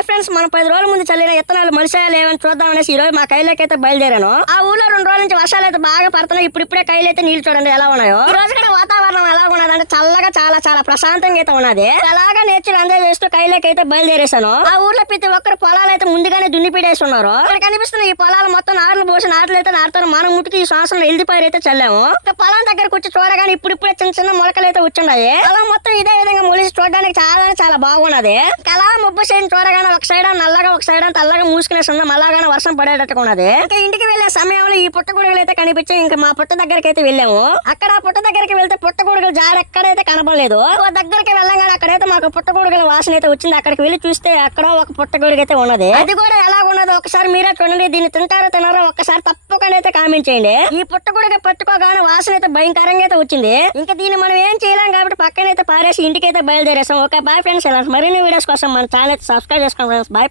Hi friends, మనం 10 రోజుల ముందు చల్లిన ఇత్తనాలు మనిషా లేవని చూద్దామనేసి ఈ రోజు మా కైలోకి అయితే బయలుదేరాను. ఆ ఊర్లో 2 రోజుల నుంచి వర్షాలు అయితే బాగా పడుతున్నాయి. ఇప్పుడే కైలు అయితే నీళ్లు చూడండి ఎలా ఉన్నాయో. ఈ రోజు కూడా వాతావరణం ఎలా ఉన్నదంటే చల్లగా చాలా ప్రశాంతంగా అయితే ఉన్నది. అలాగా నేచర్ ఎంజాయ్ చేస్తూ కైలోకి అయితే బయలుదేరేశాను. ఆ ఊర్లో ప్రతి ఒక్కరు పొలాలు అయితే ముందుగానే దున్నిపిడేసి ఉన్నారు. ఇక్కడ కనిపిస్తున్న ఈ పొలాలు మొత్తం నార్లు పోసి నాట్లు అయితే నాటుతారు. మనం ముట్టుకి ఈ సంవత్సరం ఎల్ది పైరు అయితే చల్లాము. పొలం దగ్గరకు వచ్చి చూడగానే ఇప్పుడే చిన్న మొలకలు అయితే వచ్చున్నాయి. పొలం మొత్తం ఇదే విధంగా మొలిసి చూడడానికి చాలా బాగున్నది. అలా ముబ్బు చేయని చూడగానే ఒక సైడ్ నల్లగా ఒక సైడ్ తెల్లగా మూసుకునేసి ఉన్నాం. అలాగానే వర్షం పడేటట్టుగా ఉన్నది. ఇంకా ఇంటికి వెళ్లే సమయంలో ఈ పుట్టగొడుగులు అయితే కనిపించి ఇంకా మా పుట్ట దగ్గరికి అయితే వెళ్ళాము. అక్కడ పుట్ట దగ్గరికి వెళ్తే పుట్టగొడుగులు జాడ ఎక్కడైతే కనబడలేదు. దగ్గరికి వెళ్ళగానే అక్కడైతే మాకు పుట్టగొడుగుల వాసన అయితే వచ్చింది. అక్కడికి వెళ్ళి చూస్తే అక్కడ ఒక పుట్టగొడుగు అయితే ఉన్నది. అది కూడా ఎలా ఉన్నదో ఒకసారి మీరే చూడండి. దీన్ని తినారో ఒక్కసారి తప్పకుండా అయితే కామెంట్ చేయండి. ఈ పుట్టగొడుగు పట్టుకోగానే వాసన అయితే భయంకరంగా అయితే వచ్చింది. ఇంకా దీన్ని మనం ఏం చేయలేం కాబట్టి పక్కనైతే పారేసి ఇంటికి అయితే బయలుదేరేసాం. Okay bye friends. మరిన్ని వీడియోస్ కోసం మన ఛానల్ అయితే సబ్స్క్రైబ్ చేసుకోండి ఫ్రెండ్స్. బాయ్.